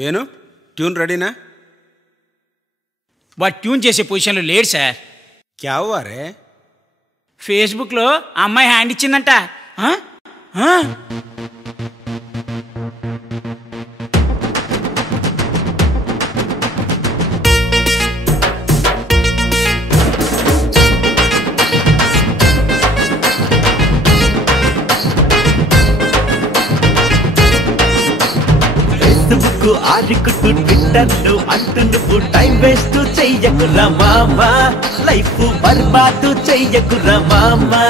Venu tune రెడీనా? వాడు tune చేసే పొజిషన్లో లేడు సార్. క్యా హువా రే? ఫేస్బుక్లో అమ్మాయి హ్యాండ్ ఇచ్చిందంట. ఆరికుట్టు ట్విట్టర్లు అంటూ నువ్వు టైం వేస్ట్ చెయ్యకురా మామా, లైఫ్ బర్బాదు చెయ్యకురా మామా.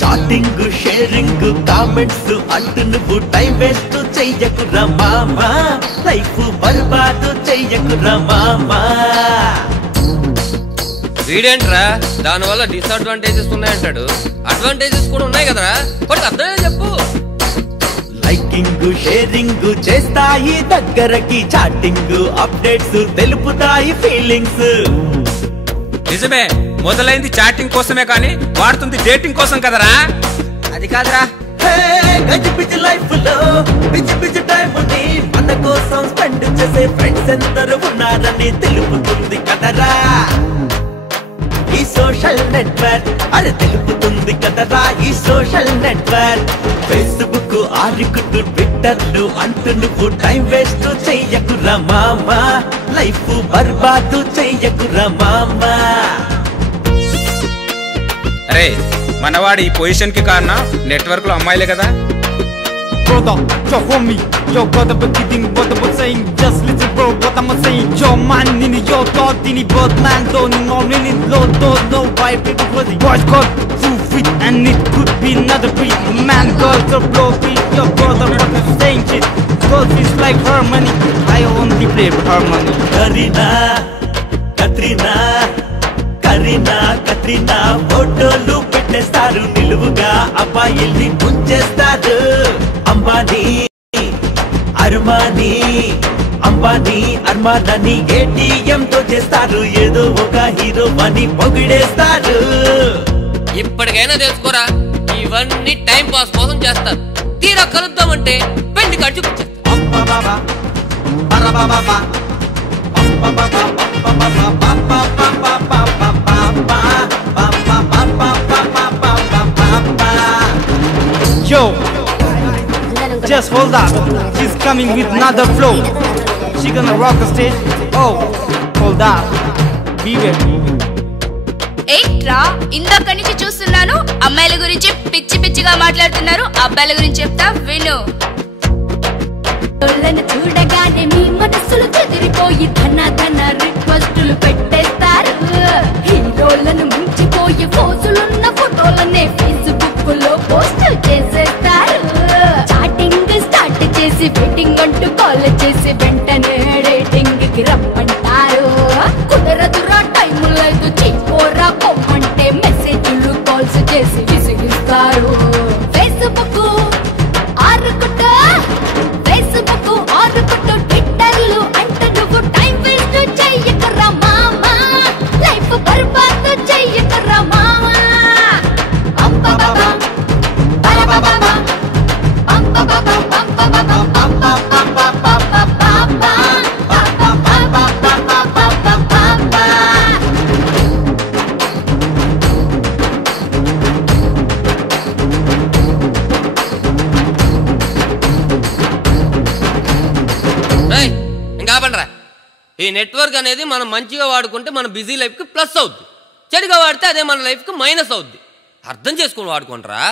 చాటింగ్ షేరింగ్ కామెంట్స్ అంటూ నువ్వు టైం వేస్ట్ చెయ్యకురా మామా, లైఫ్ బర్బాదు చెయ్యకురా మామా. వీడేంట్రా దానివల్ల డిసడ్వాంటేజెస్ ఉన్నాయంటాడు, అడ్వాంటేజెస్ కూడా ఉన్నాయి కదరా, కొడుకు అర్థమే చెప్పు. లైకింగ్ షేరింగ్ చేస్తాయి దగ్గరకి, చాటింగ్ అప్డేట్స్ తెలుపుతాయి ఫీలింగ్స్. నిజమే, మొదలైంది చాటింగ్ కోసమే కానీ వాడుతుంది డేటింగ్ కోసం కదరా. అది కాదురా, గజి బిజి లైఫ్ లో బిజి బిజి టైం ని మన కోసం స్పెండ్ చేసే ఫ్రెండ్స్ ఎందరు ఉన్నారని తెలుపుతుంది కదరా ఈ సోషల్ నెట్వర్క్. అరే తెలుపుతుంది కదరా ఈ సోషల్ నెట్వర్క్. ఫేస్బుక్ ఆరికుట్టు ట్విట్టర్లు అంటూ నువ్వు టైం వేస్ట్ చెయ్యకురా మామా, లైఫ్ బర్బాదు చెయ్యకురా మామా. అరే మనవాడి ఈ పొజిషన్ కి కారణం నెట్వర్క్ లో అమ్మాయిలే కదా. Brother, yo homie, yo brother but kidding what I'm saying, just listen bro what I'm saying. Yo man in your thought in both man don't know really don't know why people was boys got 2 feet and it could be another breed. Man girls are blow beat, yo brother what I'm saying shit, cause it's like harmony, I only play harmony. Kareena Katrina Kareena Katrina ఫోటోలు పెట్టేస్తారు నిలువుగా, అబ్బాయిల్ని ముంచేస్తారు. Ambani Armani Ambani Armani ATM తో చేస్తారు, ఏదో ఒక hero అని పొగిడేస్తారు. ఇప్పటికైనా తెలుసుకోరా, ఇవన్నీ టైం పాస్ కోసం చేస్తారు, తీరా కలుద్దామంటే పెండి ఖర్చు. Yo, just hold up, she's coming with another flow, she gonna rock the stage. Oh, hold up, beware. ఏంట్రా ఇందాక నుంచి చూస్తున్నాను, అమ్మాయిల గురించి పిచ్చి పిచ్చిగా మాట్లాడుతున్నారు, అబ్బాయిల గురించి చెప్తా విను. చూడగానే మీ మనసులు చెదిరిపోయి ధన ధన రిక్వెస్టులు పెట్టేస్తారు, హీరోలను మించిపోయి ఫోజులున్న ఫోటోలనే ఫేస్బుక్ లో పోస్ట్ చేసేస్తారు. చాటింగ్ స్టార్ట్ చేసి వెయిటింగ్ అంటూ కాల్ చేసి వెంటనే డేటింగ్ కి రమ్మంటారు. కుదరదురా టైం లేదు చెయ్యిపోరా పొమ్మంటే మెసేజ్లు కాల్స్ చేసి విసిగిస్తారు. ఫేస్బుక్ ఆరుకుంటా ఫేస్బుక్ ఆరుకుంటూ ట్విట్టర్లు అంటే నువ్వు టైం వేస్ట్ చెయ్యకురా మామా, లైఫ్ బర్బాదు చెయ్యకురా మామా. ఇంకా ఆపండిరా, ఈ నెట్వర్క్ అనేది మనం మంచిగా వాడుకుంటే మన బిజీ లైఫ్ కి ప్లస్ అవుద్ది, చెడుగా వాడితే అదే మన లైఫ్ కి మైనస్ అవుద్ది. అర్థం చేసుకుని వాడుకుంటారా.